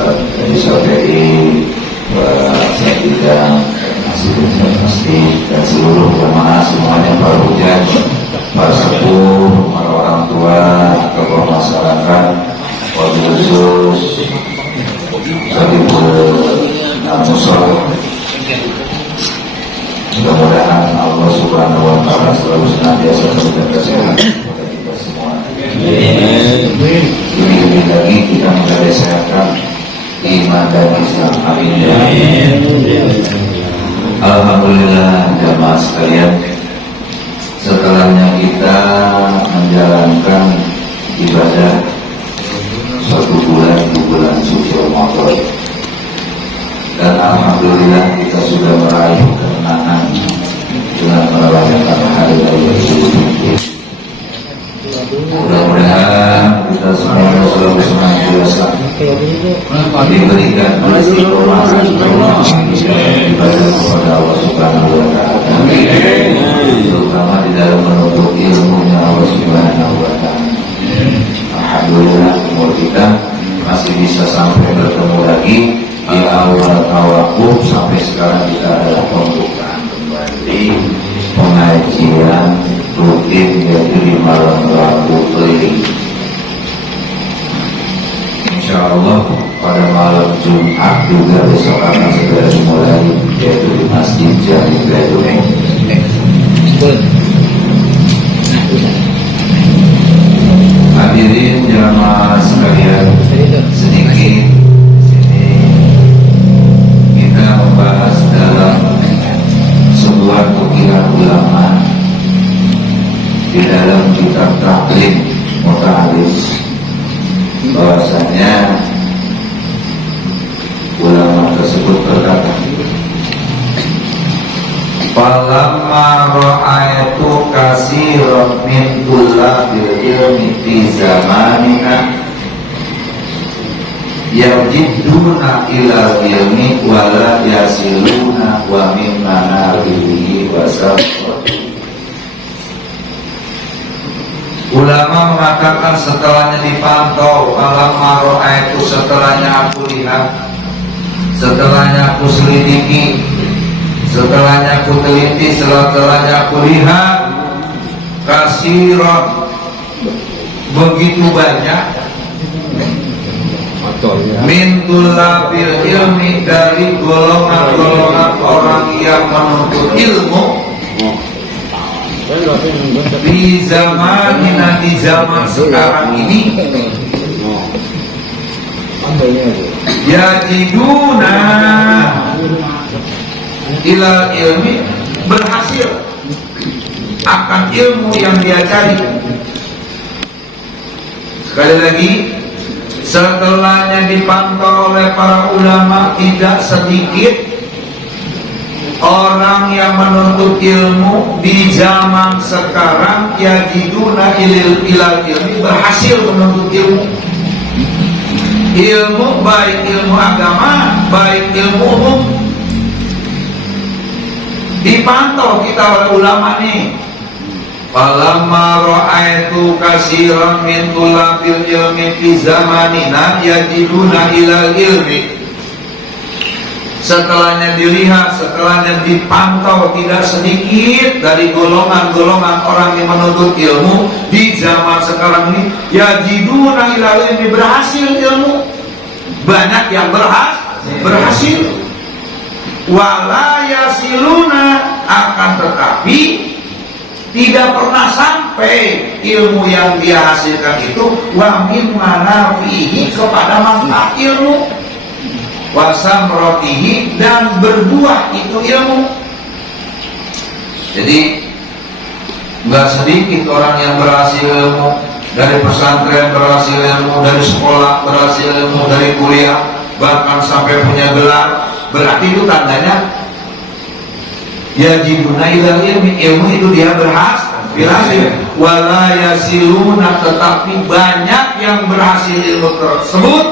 Ustaz Syafi'i, Sayyidah Masjid dan seluruh jamaah semuanya, para hujat, para sepuh, para orang tua, tokoh masyarakat, wabil khusus Musol. Mudah-mudahan Allah Subhanahu wa Ta'ala selalu senantiasa memberikan kesehatan kepada kita semua. Lebih lagi kita menjadi sehatkan iman dan Islam. Amin. Alhamdulillah jamaah sekalian, setelahnya kita menjalankan ibadah suatu bulan suci Ramadan, dan alhamdulillah kita sudah meraih kemenangan dengan merayakan hari raya Idul Fitri. Mudah-mudahan kita semua selalu senantiasa diberikan istiqomah ibadah kepada Allah Subhanahu wa Ta'ala, terutama di dalam menuntut ilmunya Allah Subhanahu wa Ta'ala. Alhamdulillah umur kita masih bisa sampai bertemu lagi di awal tawakuf, sampai sekarang kita adalah pembukaan kembali pengajian rutin, yaitu di malam Rabu Keliling. Insyaallah pada malam Jumat juga besok akan segera dimulai, yaitu di Masjid Jami Bedouin. Hadirin jamaah sekalian, sedikit sini kita membahas dalam sebuah ukiran ulama di dalam kitab Taklim Muta'alim, bahwasanya ulama tersebut berkata, falamma ra'aitu katsiran min tullabil ilmi fi zamanina yajidduna ila ilmi wa la yasiluna wa min manabihi wa sabr. Ulama mengatakan setelahnya dipantau, falamma ra'aitu, setelahnya aku lihat, setelahnya aku selidiki, setelahnya aku teliti, setelahnya aku lihat, kasiran, begitu banyak, min tulabil ilmi, dari golongan-golongan orang yang menuntut ilmu, di zamanina, di zaman sekarang ini, yajiduna ilal ilmi, berhasil akan ilmu yang dia cari. Sekali lagi, setelahnya dipantau oleh para ulama, tidak sedikit orang yang menuntut ilmu di zaman sekarang, yajiduna ilal ilmi, berhasil menuntut ilmu. Ilmu baik ilmu agama, baik ilmu umum, dipantau kita oleh ulama nih. Falamma ra'aitu katsiran min tulabil ilmi fi zamanina yajiduna ilal ilmi, setelahnya dilihat, setelahnya dipantau, tidak sedikit dari golongan-golongan orang yang menuntut ilmu di zaman sekarang ini, yajiduna ilal ilmi, berhasil ilmu, banyak yang berhasil, wala yasiluna, akan tetapi tidak pernah sampai ilmu yang dia hasilkan itu wa min manafihi, kepada manfaat ilmu, wasamrotihi, dan berbuah itu ilmu. Jadi nggak sedikit orang yang berhasil ilmu, dari pesantren berhasil ilmu, dari sekolah berhasil ilmu, dari kuliah bahkan sampai punya gelar. Berarti itu tandanya yajiduna ilal ilmi, ilmu itu dia berhasil. Wala yasiluna, tetapi banyak yang berhasil ilmu tersebut,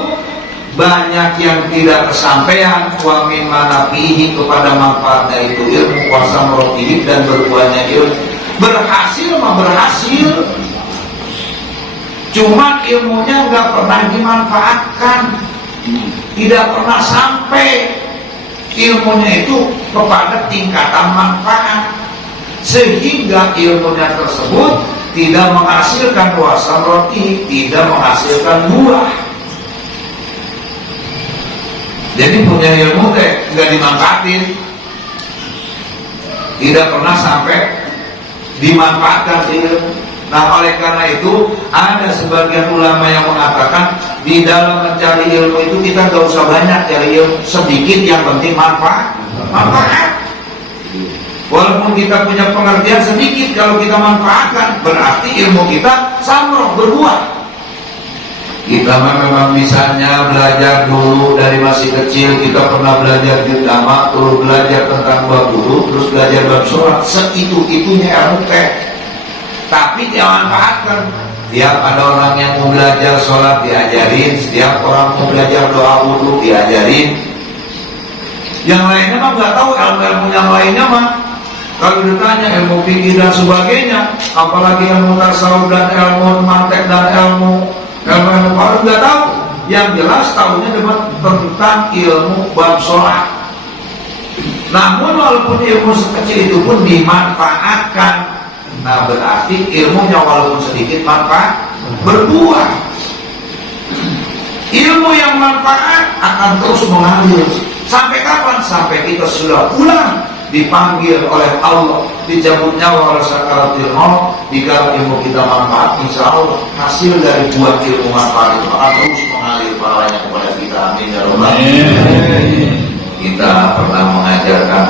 banyak yang tidak kesampaian, wa min manafihi, kepada manfaatnya itu ilmu, wasamrotihi, dan berbuahnya ilmu. Berhasil mah berhasil, cuma ilmunya nggak pernah dimanfaatkan. tidak pernah sampai ilmunya itu kepada tingkatan manfaat, sehingga ilmunya tersebut tidak menghasilkan wasan roti, tidak menghasilkan buah. Jadi punya ilmu nggak dimanfaatin, tidak pernah sampai dimanfaatkan ilmu. Nah, oleh karena itu ada sebagian ulama yang mengatakan di dalam mencari ilmu itu kita gak usah banyak cari ilmu, sedikit yang penting manfaat. Walaupun kita punya pengertian sedikit, kalau kita manfaatkan berarti ilmu kita samroh, berbuah. Kita memang misalnya belajar dulu dari masih kecil, kita pernah belajar di agama, terus belajar tentang bab wudu, terus belajar bab sholat, seitu-itunya ilmu tapi dia manfaatkan. Setiap ada orang yang mau belajar sholat diajarin, setiap orang mau belajar doa wudu diajarin. Yang lainnya mah nggak tahu ilmu-ilmu yang lainnya mah. Kalau ditanya ilmu fikih dan sebagainya, apalagi ilmu tasawuf dan ilmu mantek dan ilmu baru nggak tahu. Yang jelas tahunya tentang ilmu bab sholat. Namun walaupun ilmu sekecil itu pun dimanfaatkan, nah berarti ilmunya walaupun sedikit manfaat berbuah. Ilmu yang manfaat akan terus mengalir. Sampai kapan? Sampai kita sudah pulang, dipanggil oleh Allah, dicabut nyawa oleh sakaratul maut. Jika ilmu kita manfaat, insya Allah hasil dari buah ilmu manfaat itu akan terus mengalir pahalanya kepada kita. Amin ya rabbal alamin. Kita pernah mengajarkan,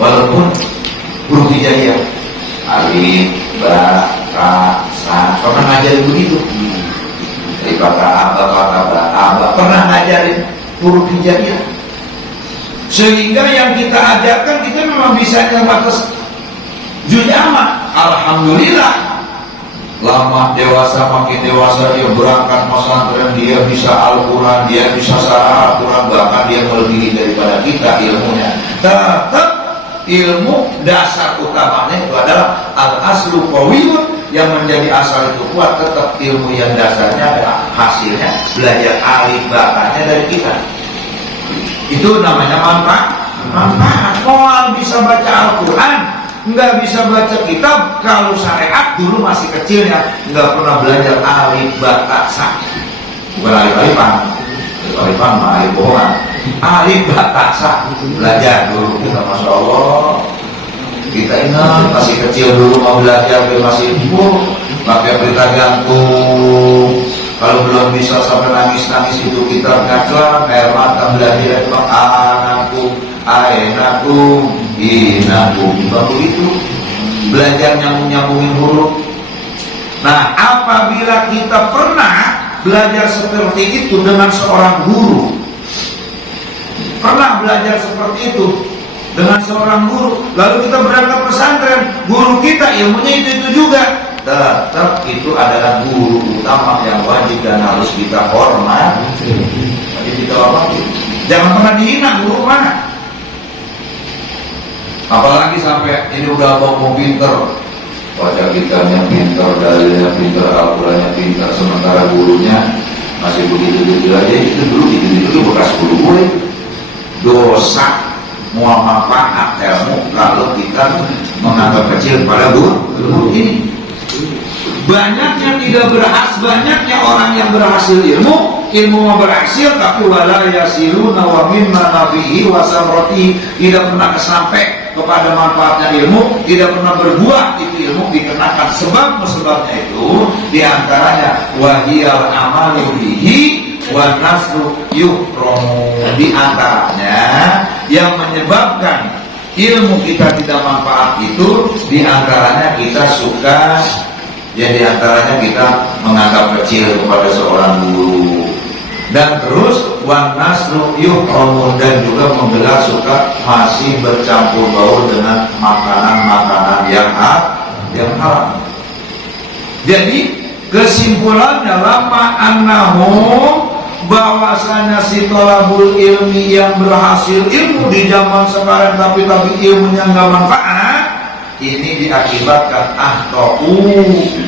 walaupun guru hijaiyah alif, ba, ra, sa, pernah ngajarin begitu. Dari kata aba, pernah ngajarin huruf hijaiyah. Sehingga yang kita ajarkan kita memang bisa batas juz amma. Alhamdulillah. Lama dewasa, makin dewasa dia berangkat pesantren, dia bisa Al-Quran, dia bisa sarah Al-Quran, bahkan dia melebihi daripada kita ilmunya. Tetap ilmu dasar utamanya itu adalah al-aslu qawiyun, yang menjadi asal itu kuat. Tetap ilmu yang dasarnya adalah hasilnya belajar alif bakanya dari kita. Itu namanya manfaat. Mau bisa baca Al-Quran, nggak bisa baca kitab. Kalau syariat dulu masih kecil ya, nggak pernah belajar alif batasa, bukan alif-alifan mah alif bohongan. Alif batasa belajar dulu kita, masya Allah. Kita ingat masih kecil dulu mau belajar, masih pakai berita gantung. Kalau belum bisa sampai nangis-nangis itu kita ngacak air mata belajar itu anakku, aenaku, inaku, begitu belajar nyambungin huruf. Nah, apabila kita pernah belajar seperti itu dengan seorang guru, pernah belajar seperti itu dengan seorang guru, lalu kita berangkat pesantren, guru kita ilmunya itu juga, tetap itu adalah guru utama yang wajib dan harus kita hormati. Jadi kita hormati, jangan pernah dihina guru mana. Apalagi sampai ini udah mau pinter, baca kitabnya pinter, dalilnya pinter, Al-Qurannya pinter, sementara gurunya masih begitu-begitu aja. Itu dulu itu bekas guru gue. Dosa mau manfaat ilmu kalau kita menganggap kecil pada guru ini. Banyaknya tidak berhasil, banyaknya orang yang berhasil ilmu berhasil tapi wala yasiluna wa mimma nafihi wa samrati, tidak pernah sampai kepada manfaatnya ilmu, tidak pernah berbuah itu ilmu dikenakan. Sebabnya itu diantaranya wahiyal amalu bihi wa nasru yuhramu, diantaranya yang menyebabkan ilmu kita tidak manfaat itu diantaranya kita suka, ya diantaranya kita menganggap kecil kepada seorang guru, dan terus wan nasru yuhramu, dan juga menggelar suka masih bercampur baur dengan makanan-makanan yang haram. Jadi kesimpulannya lama annahum, bahwasanya si tolabul ilmi yang berhasil ilmu di zaman sekarang tapi ilmunya nggak manfaat, ini diakibatkan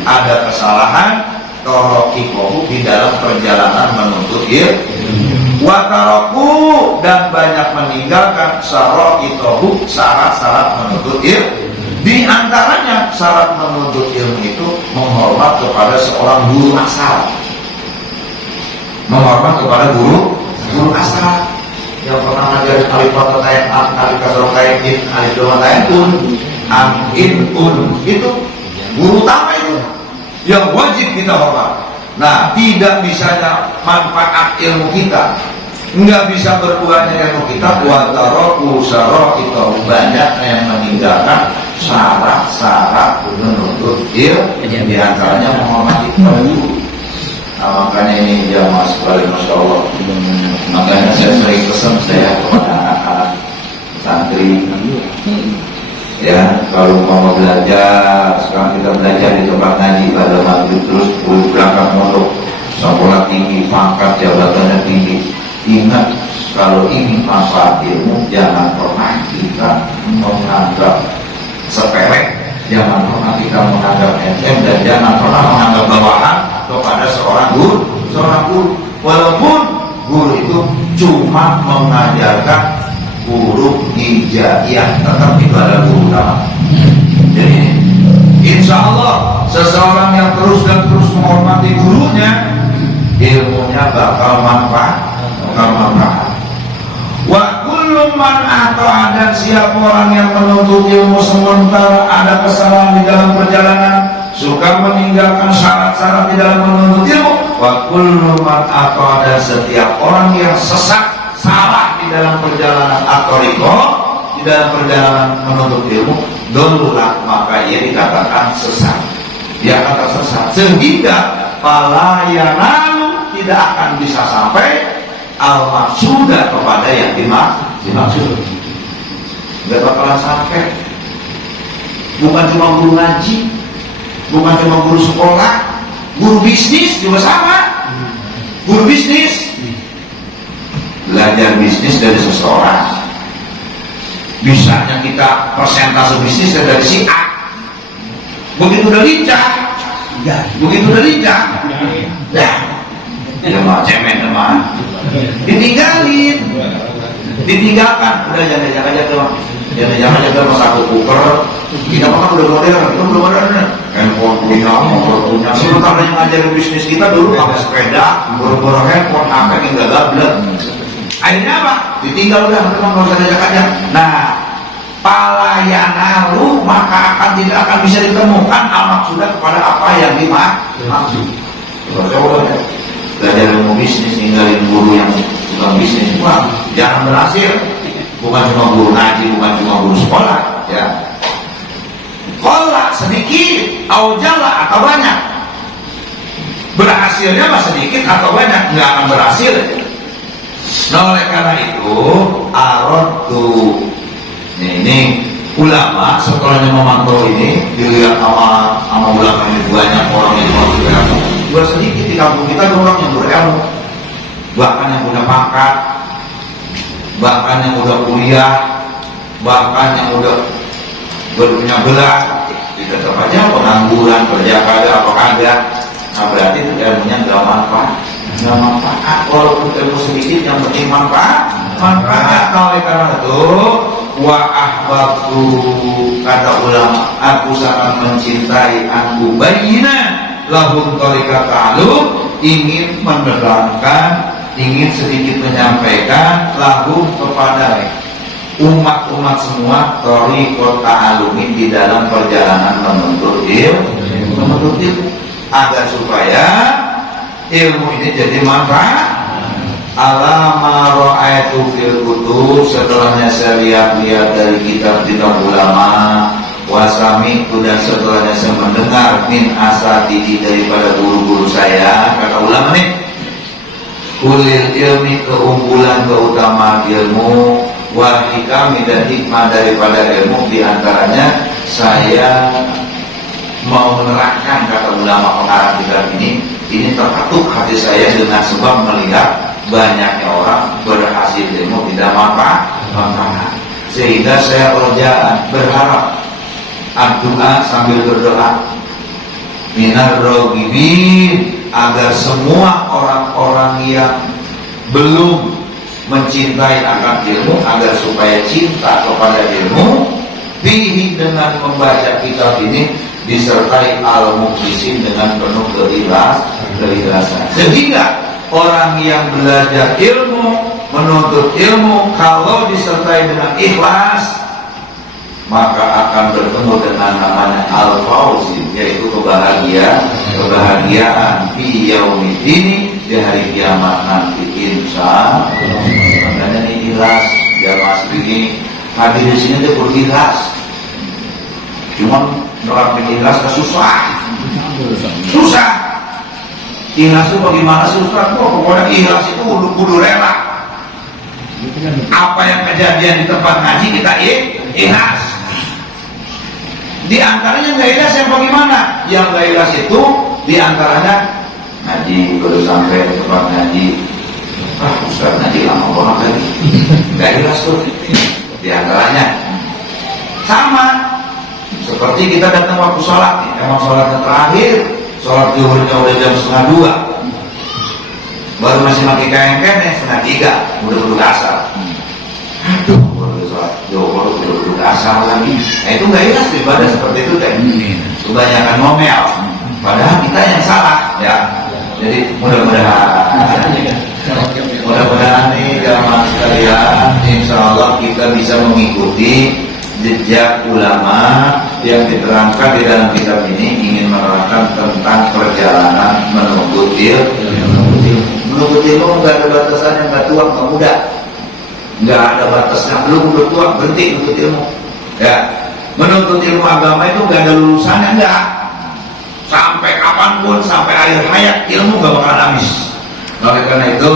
ada kesalahan torokipohu di dalam perjalanan menuntut ilmu. Wataroku dan banyak meninggalkan syara'itahu, syarat-syarat menuntut ilmu. Di antaranya syarat menuntut ilmu itu menghormat kepada seorang guru asal. Menghormat kepada guru asal yang pernah ngajarin alif lam tayin alif kasroh tayin in alif doma tayin am in itu guru utama itu yang wajib kita hormat. Nah, tidak bisanya manfaat ilmu kita, nggak bisa berbuahnya ilmu kita. Wataroku syara'itahu, banyak yang meninggalkan syarat-syarat menuntut ilmu, di antaranya menghormati guru. Nah, makanya ini jamaah sekali, masya Allah. Makanya saya sering pesan saya kepada anak-anak santri, ya kalau mau belajar, sekarang kita belajar di tempat ngaji pada maghrib terus berangkat mondok, sekolah tinggi, pangkat jabatannya tinggi. Ingat, kalau ini manfaat ilmu, jangan pernah kita menganggap sepele, jangan pernah kita menganggap enteng, dan jangan pernah menganggap bawahan kepada seorang guru. Walaupun guru itu cuma mengajarkan huruf hijaiyah, tetap itu adalah guru utama. Jadi insya Allah seseorang yang terus dan terus menghormati gurunya, ilmunya bakal manfaat. Wa kullu man ata, dan siapa orang yang menuntut ilmu sementara ada kesalahan di dalam perjalanan, suka meninggalkan syarat-syarat di dalam menuntut ilmu. Wa kullu man ata, dan setiap orang yang sesat, salah di dalam perjalanan atau di dalam perjalanan menuntut ilmu, dolulah, maka ia dikatakan sesat. Dia akan tersesat sehingga palayanalu, tidak akan bisa sampai al-maksudah, kepada yang dimaksud. Gak bakalan sampai. Bukan cuma guru ngaji, bukan cuma guru sekolah, guru bisnis juga sama. Guru bisnis belajar bisnis dari seseorang, bisanya kita persentase bisnis dari si A. Begitu udah lincah, ya mau cemen teman, ditinggalkan, udah jangan aja tuh mas aku kuker. Kita makan udah modern, itu belum modern. Handphone punya, motor punya. Sementara yang ngajarin bisnis kita dulu pakai sepeda, boro-boro handphone, HP yang gak gablek. Akhirnya apa? Ditinggal udah, teman nggak usah diajak aja. Nah, palayanalu, maka tidak akan bisa ditemukan al-maksudah, kepada apa yang dimaksud. Coba ya, belajar ilmu bisnis, ninggalin guru yang bukan bisnis, wah, jangan berhasil. Bukan cuma guru ngaji, bukan cuma guru sekolah, ya. Kola sedikit, aujala atau banyak. Berhasilnya mah sedikit atau banyak, nggak akan berhasil. Nah, oleh karena itu arodu, ini ulama setelahnya memantau ini, dilihat sama ulama ini banyak orang yang mau berilmu. Juga sedikit di kampung kita ada orang yang berilmu, bahkan yang udah pangkat, bahkan yang udah kuliah, bahkan yang udah berpunya gelar, tetap aja pengangguran, kerja kagak apa kagak. Nah, berarti itu ilmunya nggak manfaat. Walaupun ilmu sedikit, yang penting manfaat. Oleh karena itu, wa ahbabtu, kata ulama, aku sangat mencintai aku bayina lahum tariqat ta'alum, ingin menerangkan, ingin sedikit menyampaikan lahum kepada umat-umat semua tariqat ta'alumin, di dalam perjalanan menuntut ilmu, agar supaya ilmu ini jadi manfaat. Alama ra'aitu fil kutub, setelahnya saya lihat dari kitab-kitab ulama, wasami, dan setelahnya saya mendengar min asatidi, daripada guru-guru saya, kata ulama nih, kulil ilmi, keunggulan keutamaan ilmu, wal hikami, dan hikmah daripada ilmu. Di antaranya saya mau menerangkan, kata ulama pengarang kitab ini terketuk hati saya dengan sebab melihat banyaknya orang berhasil ilmu tidak manfaat, sehingga saya berharap doa sambil berdoa minar rogibin, agar semua orang-orang yang belum mencintai akan ilmu, agar supaya cinta kepada ilmu, fihi dengan membaca kitab ini disertai al-mukhlisin dengan penuh keikhlasan. Sehingga orang yang belajar ilmu, menuntut ilmu, kalau disertai dengan ikhlas, maka akan bertemu dengan namanya al-fawzi, yaitu kebahagiaan fi yaumidini, di hari kiamat nanti, insya Allah. Makanya ini ikhlas, jamaah begini hadir di sini itu berikhlas. Cuma nerapin ikhlas susah. Ikhlas itu bagaimana susah? Pokoknya ikhlas itu kudu rela. Apa yang kejadian di tempat ngaji kita ikhlas. Di antaranya nggak ikhlas yang bagaimana? Yang nggak ikhlas itu di antaranya ngaji baru sampai tempat ngaji, Ustaz ngaji lama banget lagi, nggak ikhlas tuh. Di antaranya sama seperti kita datang waktu sholat, emang sholatnya terakhir, sholat zuhurnya udah jam 1:30, baru masih pakai kain kene 2:30, udah duduk asar. Aduh, baru sholat zuhur udah duduk asar lagi. Nah itu nggak ikhlas ibadah seperti itu deh. Kebanyakan ngomel, padahal kita yang salah ya. Jadi mudah-mudahan nih jamaah sekalian, insya Allah kita bisa mengikuti jejak ulama yang diterangkan di dalam kitab ini, ingin menerangkan tentang perjalanan menuntut ilmu. Menuntut ilmu nggak ada batasannya, nggak tua nggak muda, nggak ada batasnya. Belum udah tua berhenti menuntut ilmu. Ya, menuntut ilmu agama itu nggak ada lulusannya, enggak. Sampai kapanpun, sampai akhir hayat ilmu gak bakal habis. Oleh karena itu,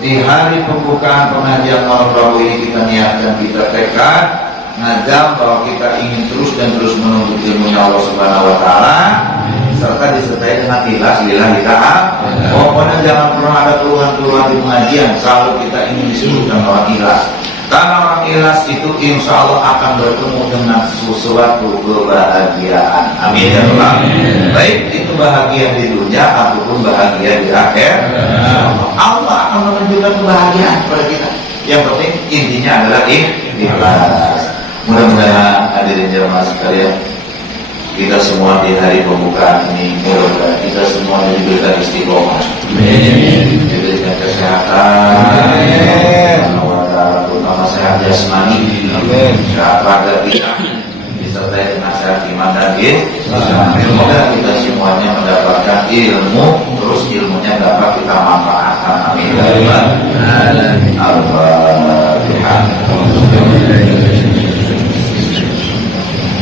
di hari pembukaan pengajian malam Rabu ini kita niatkan, kita tekad, ngajak bahwa kita ingin terus dan terus menuntut ilmunya Allah Subhanahu Wa Taala, serta disertai dengan ikhlas lillahi ta'ala. Pokoknya jangan pernah ada keluhan-keluhan di pengajian kalau kita ingin disebutkan orang ikhlas. Karena orang ikhlas itu insya Allah akan bertemu dengan sesuatu kebahagiaan. Amin ya Allah. Baik itu bahagia di dunia ataupun bahagia di akhir. Allah akan menunjukkan kebahagiaan kepada kita. Yang penting intinya adalah ikhlas. Mudah-mudahan hadirin jamaah sekalian, kita semua di hari pembukaan ini, mudah-mudahan kita semua diberikan istiqomah, diberikan kesehatan, terutama sehat jasmani, sehat raga kita, disertai dengan sehat iman dan semoga kita semuanya mendapatkan ilmu, terus ilmunya dapat kita manfaatkan. Amin. Al-Fatihah.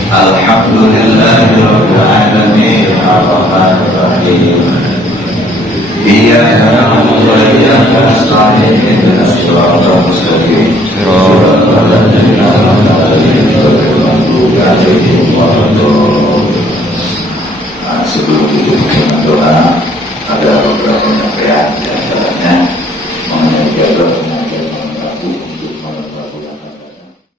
Alhamdulillahirabbil alamin, arrahmanir rahim. Iyyaka na'budu wa iyyaka nasta'in, ihdinas siratal mustaqim, siratal ladzina an'amta 'alaihim ghairil maghdubi 'alaihim waladdallin. Sebelum kita doa, ada beberapa penyampaian di antaranya